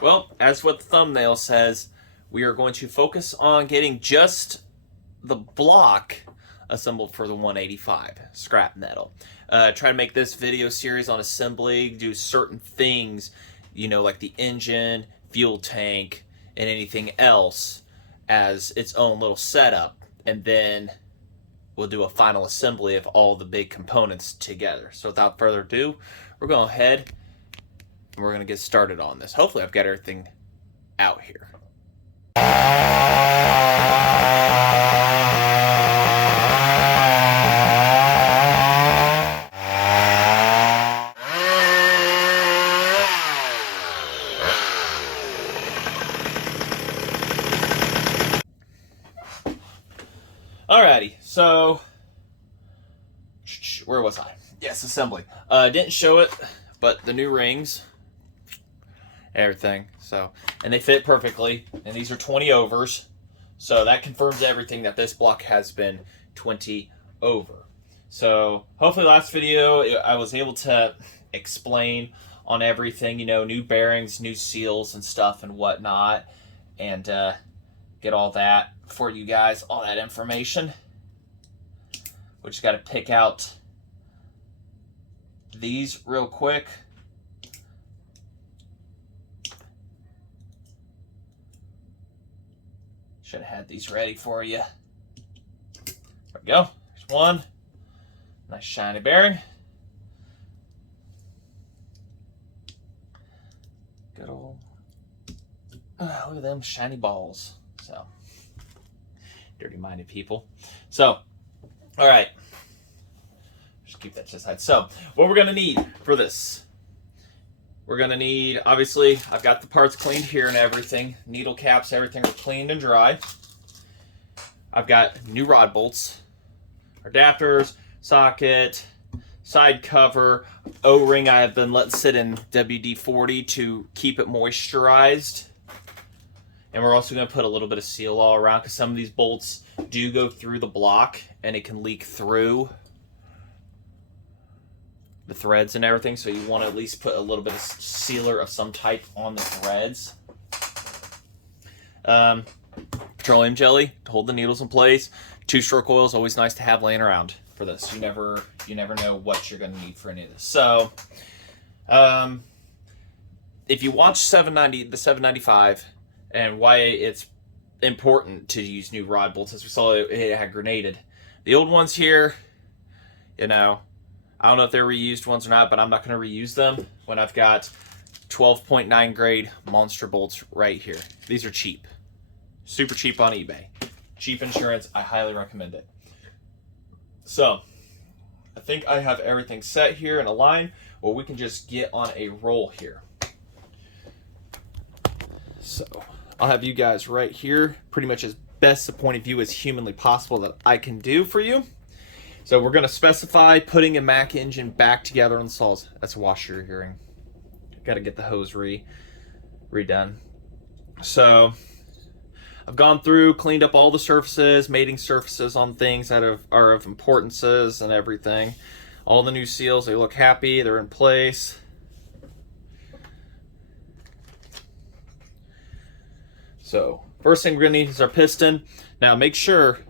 Well, as what the thumbnail says, we are going to focus on getting just the block assembled for the 185 scrap metal. Try to make this video series on assembly, do certain things, like the engine, fuel tank, and anything else as its own little setup. And then we'll do a final assembly of all the big components together. So without further ado, we're going ahead and we're going to get started on this. Hopefully I've got everything out here. Alrighty, so where was I? Yes, assembly. Didn't show it, but the new rings, everything. So, and they fit perfectly. And these are 20 overs, so that confirms everything that this block has been 20 over. So, hopefully, last video I was able to explain on everything. New bearings, new seals, and stuff and whatnot, and get all that for you guys, all that information. We just got to pick out these real quick. Should have had these ready for you. There we go. There's one. Nice shiny bearing. Good old. Look at them shiny balls. So, dirty-minded people. So, all right. Just keep that to the side. So, what we're going to need for this. We're going to need, obviously, I've got the parts cleaned here and everything. Needle caps, everything are cleaned and dry. I've got new rod bolts, adapters, socket, side cover, O-ring I have been let sit in WD-40 to keep it moisturized. And we're also going to put a little bit of seal all around because some of these bolts do go through the block and it can leak through the threads and everything, so you want to at least put a little bit of sealer of some type on the threads. Petroleum jelly to hold the needles in place. 2-stroke oil is always nice to have laying around for this. You never know what you're going to need for any of this. So, if you watch the 795 and why it's important to use new rod bolts, as we saw it had grenaded. The old ones here, I don't know if they're reused ones or not, but I'm not going to reuse them when I've got 12.9 grade monster bolts right here. These are cheap. Super cheap on eBay. Cheap insurance. I highly recommend it. So, I think I have everything set here in a line, or we can just get on a roll here. So, I'll have you guys right here, pretty much as best a point of view as humanly possible that I can do for you. So we're going to specify putting a Mack engine back together on the saws. That's a washer you're hearing. Got to get the hose redone. So I've gone through, cleaned up all the surfaces, mating surfaces on things that are of importances and everything. All the new seals, they look happy. They're in place. So first thing we're going to need is our piston. Now make sure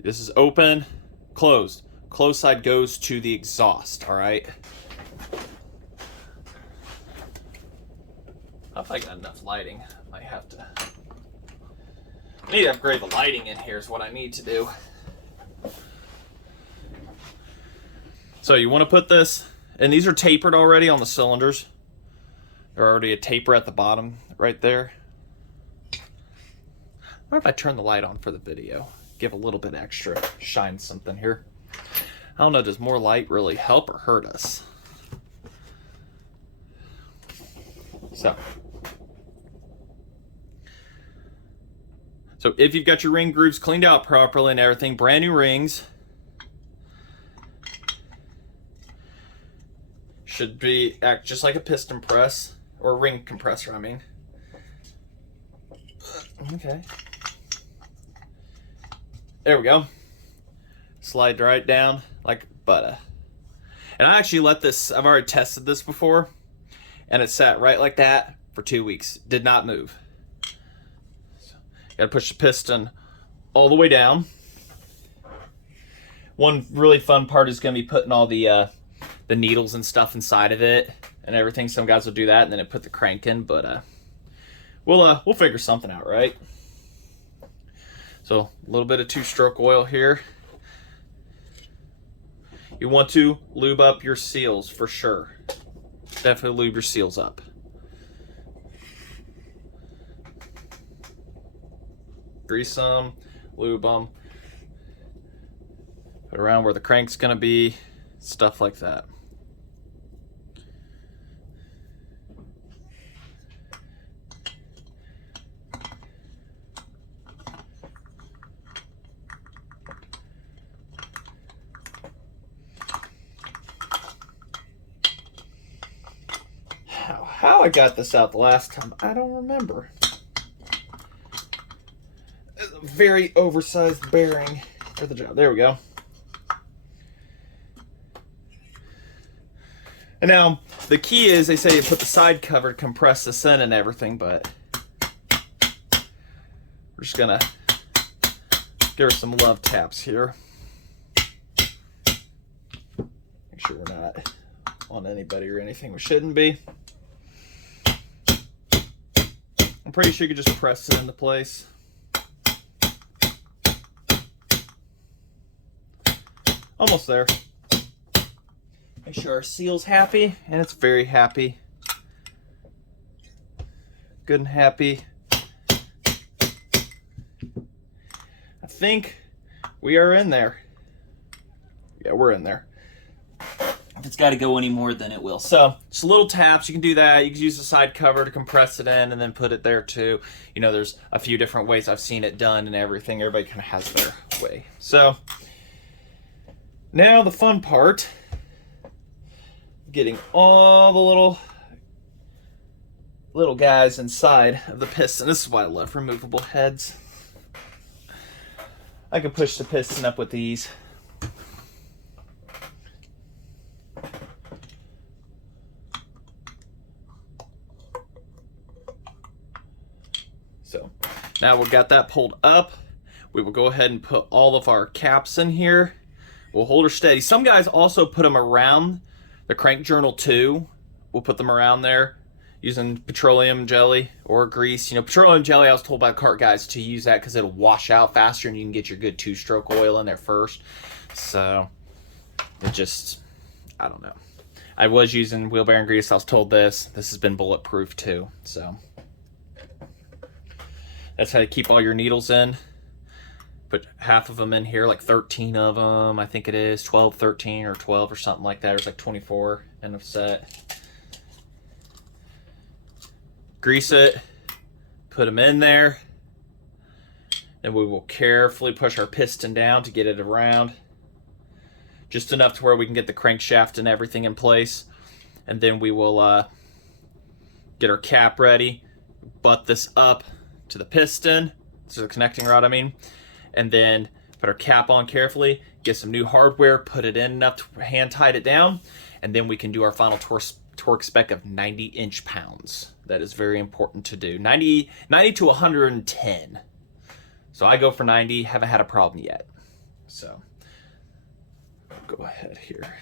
this is open. Closed. Closed side goes to the exhaust, all right? If I got enough lighting, I might have to. I need to upgrade the lighting in here is what I need to do. So you want to put this, and these are tapered already on the cylinders. There's already a taper at the bottom right there. What if I turn the light on for the video? Give a little bit extra, shine something here. I don't know, does more light really help or hurt us? So if you've got your ring grooves cleaned out properly and everything, brand new rings should act just like a piston press, or a ring compressor, I mean. Okay. There we go. Slide right down like butter. And I actually let this, I've already tested this before, and it sat right like that for 2 weeks. Did not move. So, got to push the piston all the way down. One really fun part is going to be putting all the needles and stuff inside of it and everything. Some guys will do that and then put the crank in, but we'll figure something out, right? So a little bit of 2-stroke oil here. You want to lube up your seals for sure. Definitely lube your seals up. Grease them, lube them. Put around where the crank's gonna be, stuff like that. How I got this out the last time, I don't remember. It's a very oversized bearing for the job. There we go. And now, the key is, they say you put the side cover to compress this in and everything, but we're just gonna give her some love taps here. Make sure we're not on anybody or anything we shouldn't be. I'm pretty sure you could just press it into place. Almost there. Make sure our seal's happy, and it's very happy. Good and happy. I think we are in there. Yeah, we're in there. If it's got to go any more, then it will. So, just little taps. You can do that. You can use the side cover to compress it in and then put it there too. You know, there's a few different ways I've seen it done and everything. Everybody kind of has their way. So, now the fun part. Getting all the little guys inside of the piston. This is why I love removable heads. I can push the piston up with these. So now we've got that pulled up. We will go ahead and put all of our caps in here. We'll hold her steady. Some guys also put them around the crank journal too. We'll put them around there using petroleum jelly or grease. You know, petroleum jelly, I was told by cart guys to use that because it'll wash out faster and you can get your good 2-stroke oil in there first. So it just, I don't know. I was using wheel bearing grease. I was told this has been bulletproof too. So that's how you keep all your needles in. Put half of them in here, like 13 of them, I think it is, 12, 13, or 12 or something like that. There's like 24 in a set. Grease it, put them in there, and we will carefully push our piston down to get it around. Just enough to where we can get the crankshaft and everything in place. And then we will get our cap ready, butt this up to the piston, to the connecting rod, I mean. And then put our cap on carefully, get some new hardware, put it in enough to hand tight it down, and then we can do our final torque spec of 90 inch-pounds. That is very important to do. 90 to 110. So I go for 90, haven't had a problem yet. So I'll go ahead here.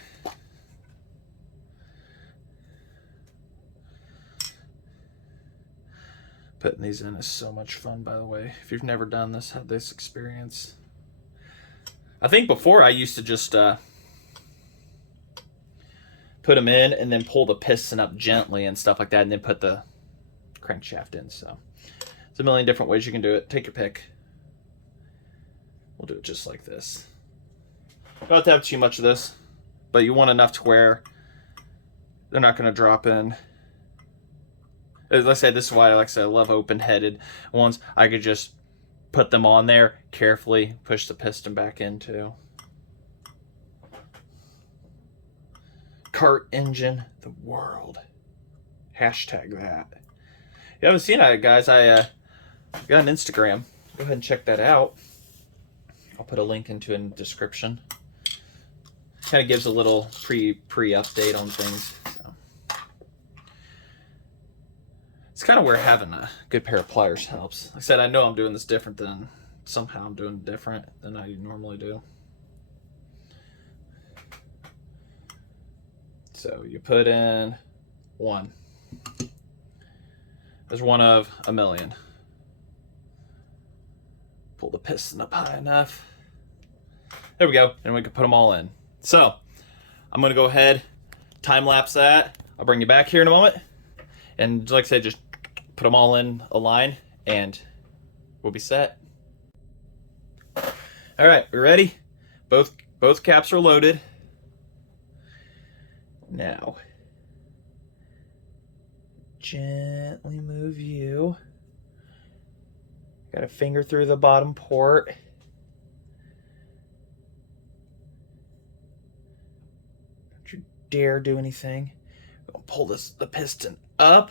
Putting these in is so much fun, by the way. If you've never done this, have this experience. I think before I used to just put them in and then pull the piston up gently and stuff like that, and then put the crankshaft in. So there's a million different ways you can do it. Take your pick. We'll do it just like this. Don't have to have too much of this, but you want enough to where they're not going to drop in. As I said, this is why, like I said, I love open-headed ones. I could just put them on there, carefully push the piston back into. Cart engine, the world. Hashtag that. If you haven't seen it, guys, I got an Instagram. Go ahead and check that out. I'll put a link into it in the description. Kind of gives a little pre-update on things. It's kind of where having a good pair of pliers helps. Like I said, I know I'm doing this different than, somehow I'm doing different than I normally do. So you put in 1. There's 1 of a million. Pull the piston up high enough. There we go. And we can put them all in. So I'm going to go ahead, time lapse that. I'll bring you back here in a moment. And like I said, just put them all in a line and we'll be set. All right, we're ready. Both caps are loaded. Now, gently move you. Got a finger through the bottom port. Don't you dare do anything. We'll pull the piston up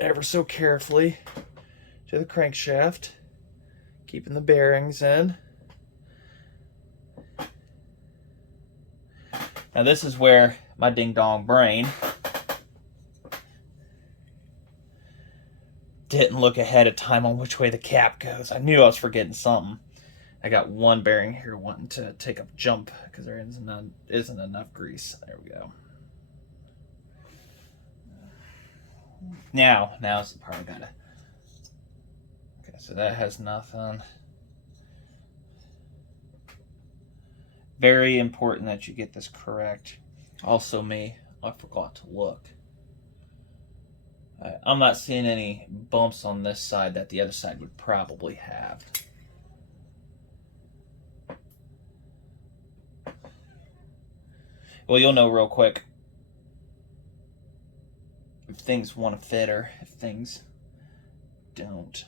ever so carefully to the crankshaft, keeping the bearings in. Now this is where my ding-dong brain didn't look ahead of time on which way the cap goes. I knew I was forgetting something. I got one bearing here wanting to take a jump because there isn't enough grease. There we go. Now's the part I gotta. Okay, so that has nothing. Very important that you get this correct. Also I forgot to look. I'm not seeing any bumps on this side that the other side would probably have. Well, you'll know real quick if things want to fit or if things don't.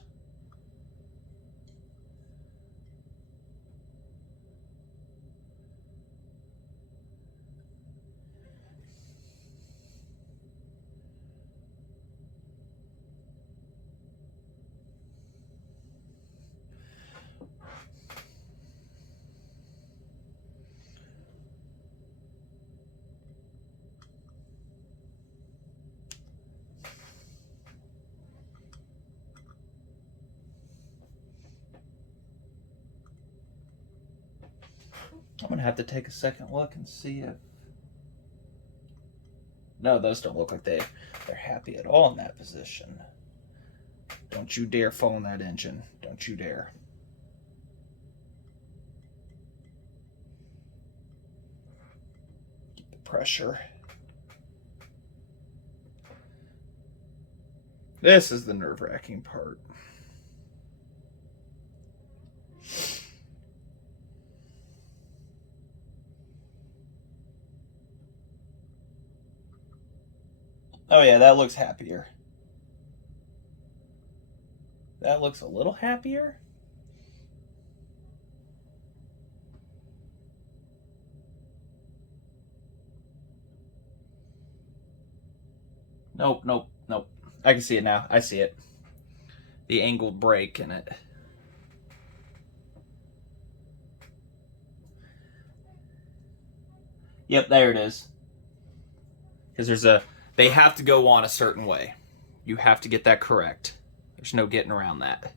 I'm going to have to take a second look and see if... No, those don't look like they're happy at all in that position. Don't you dare fall in that engine. Don't you dare. Keep the pressure. This is the nerve-wracking part. Oh yeah, that looks happier. That looks a little happier. Nope. I can see it now. I see it. The angled brake in it. Yep, there it is. Because they have to go on a certain way. You have to get that correct. There's no getting around that.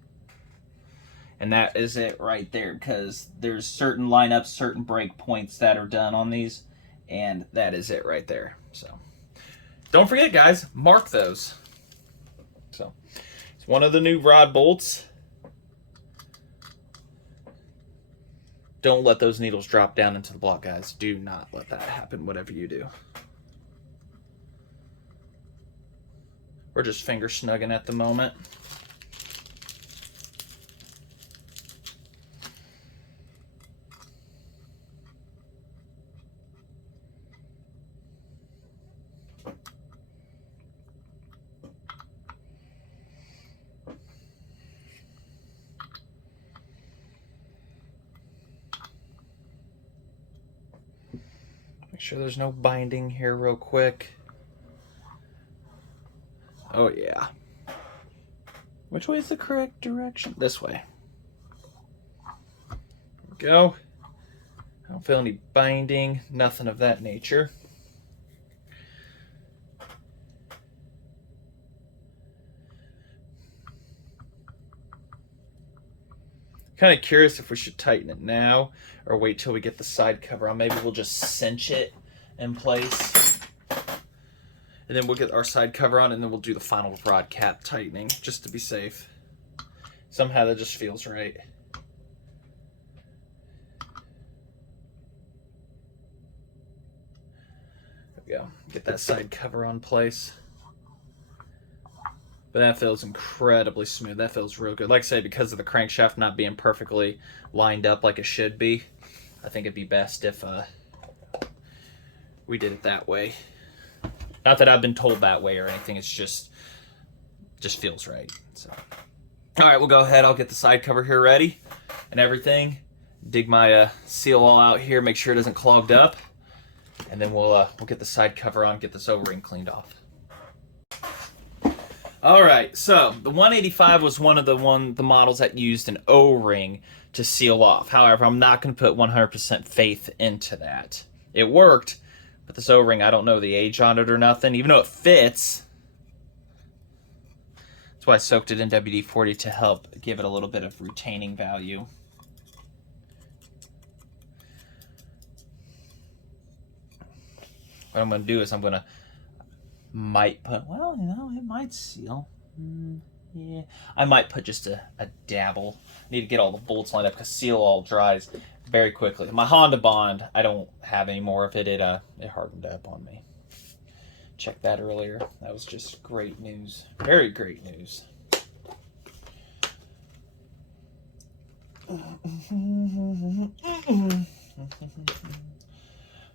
And that is it right there, because there's certain lineups, certain break points that are done on these, and that is it right there. So don't forget, guys, mark those. So it's one of the new rod bolts. Don't let those needles drop down into the block, guys. Do not let that happen, whatever you do. We're just finger snugging at the moment. Make sure there's no binding here real quick. Oh yeah. Which way is the correct direction? This way. There we go. I don't feel any binding, nothing of that nature. Kind of curious if we should tighten it now or wait till we get the side cover on. Maybe we'll just cinch it in place. And then we'll get our side cover on, and then we'll do the final rod cap tightening, just to be safe. Somehow that just feels right. There we go. Get that side cover on place. But that feels incredibly smooth. That feels real good. Like I say, because of the crankshaft not being perfectly lined up like it should be, I think it'd be best if we did it that way. Not that I've been told that way or anything. It's just feels right. So, all right, we'll go ahead. I'll get the side cover here ready and everything. Dig my seal all out here. Make sure it isn't clogged up, and then we'll get the side cover on. Get this O-ring cleaned off. All right, so the 185 was one of the models that used an O-ring to seal off. However, I'm not going to put 100% faith into that. It worked, but this O-ring, I don't know the age on it or nothing. Even though it fits, that's why I soaked it in WD-40 to help give it a little bit of retaining value. What I'm going to do is I'm going to might put, well, you know, it might seal. Yeah, I might put just a dabble. Need to get all the bolts lined up because seal all dries very quickly. My Honda Bond, I don't have any more of it. It hardened up on me. Checked that earlier. That was just great news. Very great news.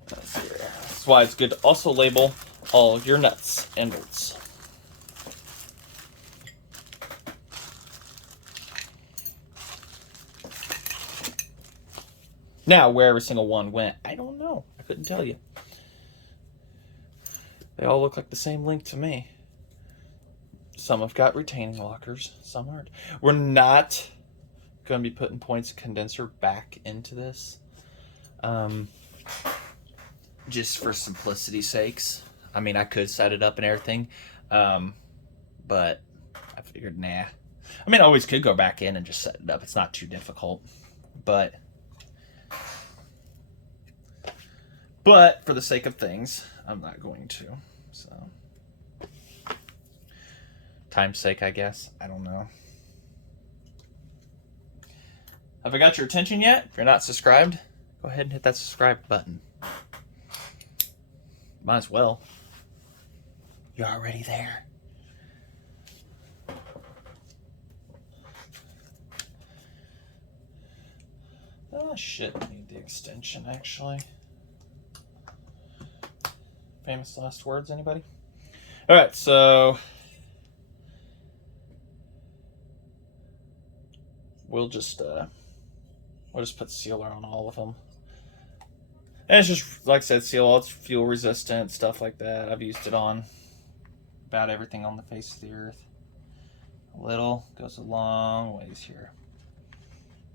That's why it's good to also label all your nuts and bolts. Now, where every single one went, I don't know. I couldn't tell you. They all look like the same link to me. Some have got retaining lockers, some aren't. We're not going to be putting points condenser back into this. Just for simplicity's sakes. I mean, I could set it up and everything, but I figured, nah. I mean, I always could go back in and just set it up. It's not too difficult, but for the sake of things, I'm not going to. So, time's sake, I guess. I don't know. Have I got your attention yet? If you're not subscribed, go ahead and hit that subscribe button. Might as well. You're already there. Oh, shit, I need the extension, actually. Famous last words, anybody? All right, so we'll just put sealer on all of them. And it's just, like I said, seal all, it's fuel resistant, stuff like that. I've used it on about everything on the face of the earth. A little goes a long ways here.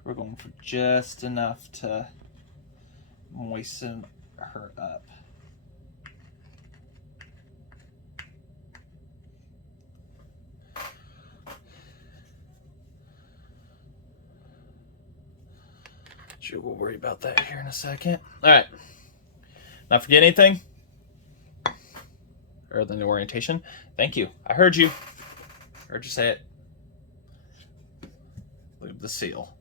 We're going for just enough to moisten her up. Sure, we'll worry about that here in a second. All right. Not forget anything? Other than the orientation? Thank you. I heard you. I heard you say it. Lube the seal.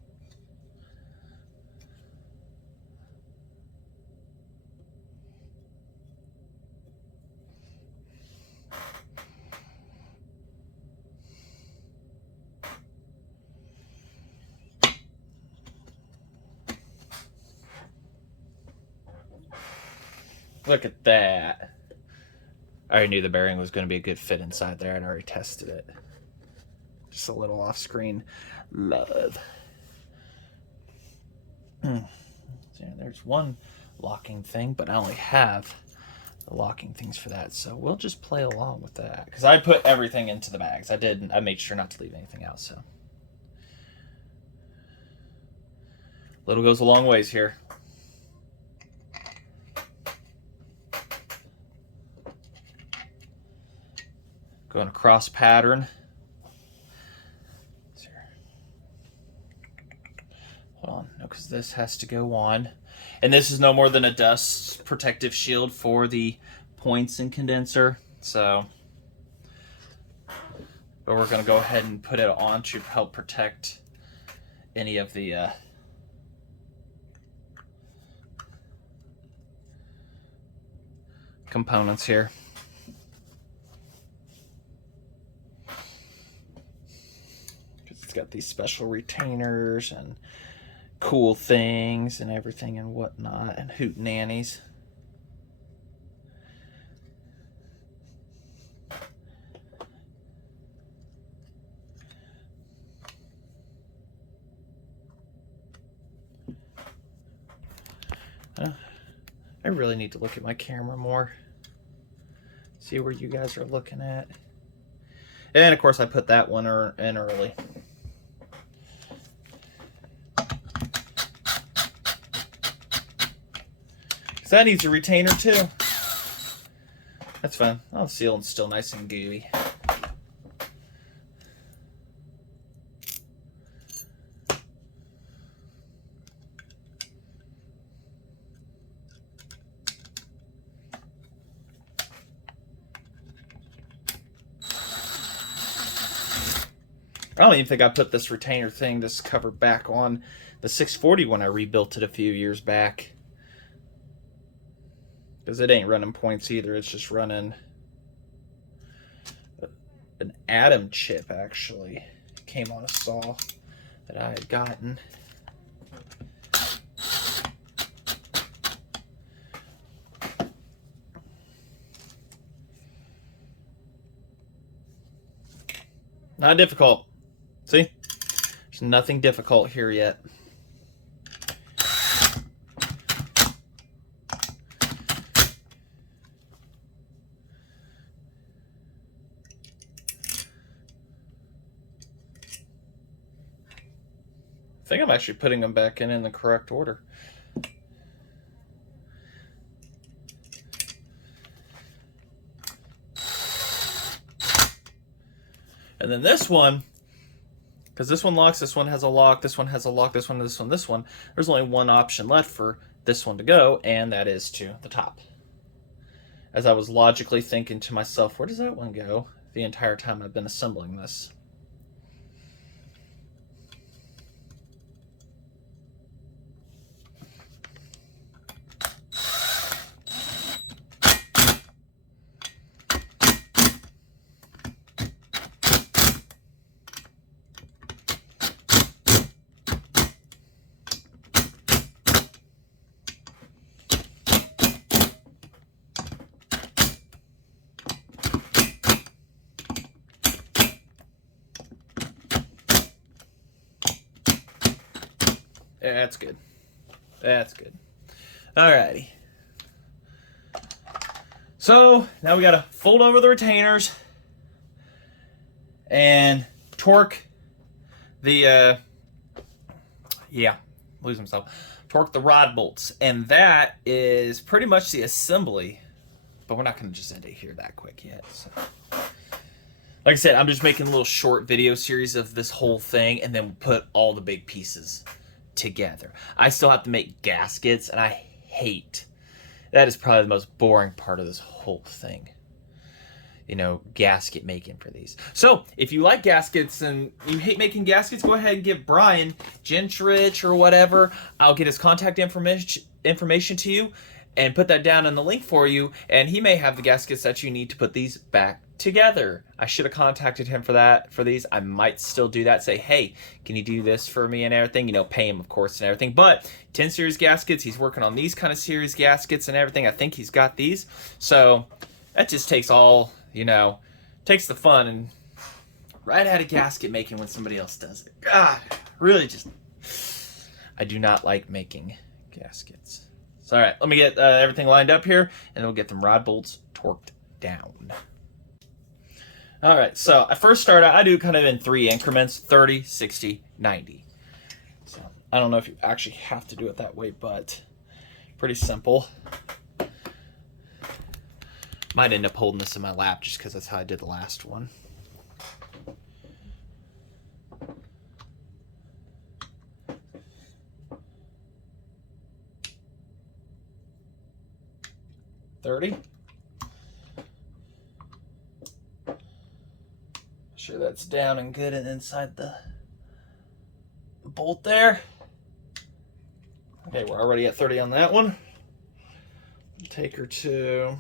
Look at that. I already knew the bearing was going to be a good fit inside there. I'd already tested it. Just a little off-screen love. So there's one locking thing, but I only have the locking things for that. So we'll just play along with that. Because I put everything into the bags. I made sure not to leave anything out. So little goes a long ways here. Going across pattern. this has to go on. And this is no more than a dust protective shield for the points and condenser. So, but we're going to go ahead and put it on to help protect any of the components here. It's got these special retainers and cool things and everything and whatnot and hoot nannies. I really need to look at my camera more. See where you guys are looking at. And of course I put that one in early. That needs a retainer too. That's fine. Oh, the sealing's still nice and gooey. I don't even think I put this retainer thing, this cover, back on the 640 when I rebuilt it a few years back. Because it ain't running points either. It's just running an atom chip, actually. It came on a saw that I had gotten. Not difficult. See? There's nothing difficult here yet. I think I'm actually putting them back in the correct order. And then this one, because this one locks, this one has a lock, this one has a lock, this one, this one. There's only one option left for this one to go, and that is to the top. As I was logically thinking to myself, where does that one go the entire time I've been assembling this? Yeah, that's good. That's good. Alrighty. So now we gotta fold over the retainers and torque the torque the rod bolts, and that is pretty much the assembly. But we're not gonna just end it here that quick yet. So, like I said, I'm just making a little short video series of this whole thing, and then we'll put all the big pieces together. I still have to make gaskets, and I hate that. Is probably the most boring part of this whole thing, you know, gasket making for these. So if you like gaskets and you hate making gaskets, go ahead and give Brian, Genrich or whatever, I'll get his contact information to you and put that down in the link for you, and he may have the gaskets that you need to put these back together. I should have contacted him for these. I might still do that. Say, hey, can you do this for me and everything? You know, pay him, of course, and everything. But 10 series gaskets, he's working on these kind of series gaskets and everything. I think he's got these. So that just takes all, you know, takes the fun and right out of gasket making when somebody else does it. God, really just, I do not like making gaskets. So, all right, let me get everything lined up here, and then we'll get them rod bolts torqued down. All right, so I first start out, I do kind of in 3 increments, 30, 60, 90. So I don't know if you actually have to do it that way, but pretty simple. Might end up holding this in my lap just because that's how I did the last one. 30. Sure that's down and good and inside the bolt there. Okay, we're already at 30 on that one. Take her to,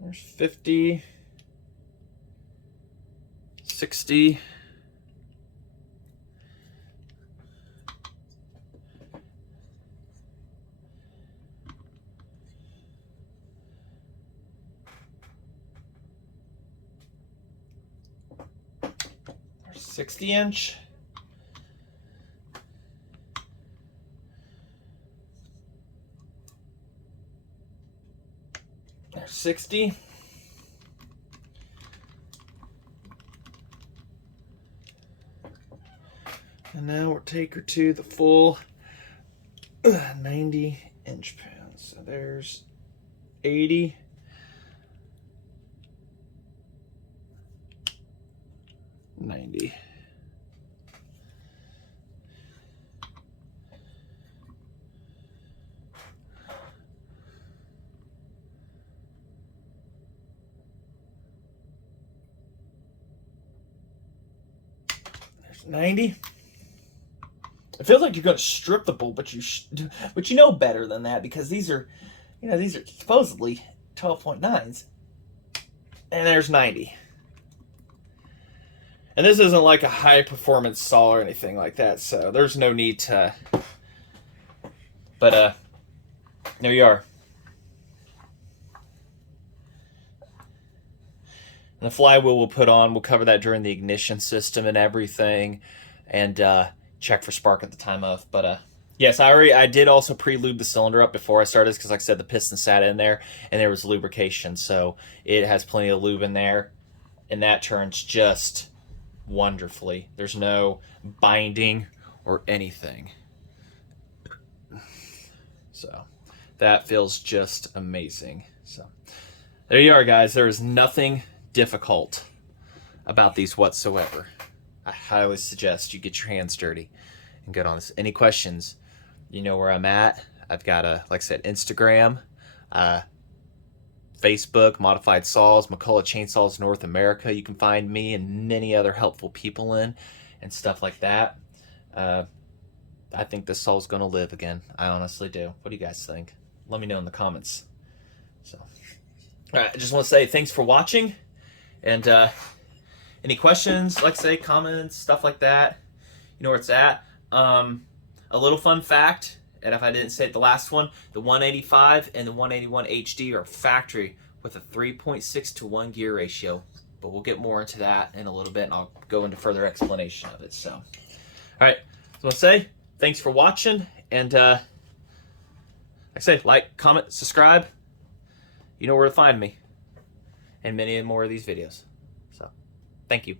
there's 50, 60, 60-inch. There's 60. And now we'll take her to the full 90-inch pounds. So there's 80. 90. There's 90. It feels like you're going to strip the bolt, but you know better than that, because these are, these are supposedly 12.9s. And there's 90. And this isn't like a high performance saw or anything like that, so there's no need to, but there you are. And the flywheel we'll put on, we'll cover that during the ignition system and everything, and check for spark at the time of. But yes, I did also pre-lube the cylinder up before I started, because like I said, the piston sat in there and there was lubrication, so it has plenty of lube in there, and that turns just wonderfully. There's no binding or anything, so that feels just amazing. So there you are, guys. There is nothing difficult about these whatsoever. I highly suggest you get your hands dirty and get on this. Any questions, you know where I'm at. I've got like I said, Instagram, Facebook, Modified Saws, McCulloch Chainsaws North America. You can find me and many other helpful people in and stuff like that. I think this saw's going to live again. I honestly do. What do you guys think? Let me know in the comments. So, all right, I just want to say thanks for watching. And any questions, like I say, comments, stuff like that, you know where it's at. A little fun fact, and if I didn't say it the last one, the 185 and the 181 HD are factory with a 3.6 to 1 gear ratio. But we'll get more into that in a little bit, and I'll go into further explanation of it. So, all right, so I want to say thanks for watching, and like I say, like, comment, subscribe. You know where to find me, and many more of these videos. So, thank you.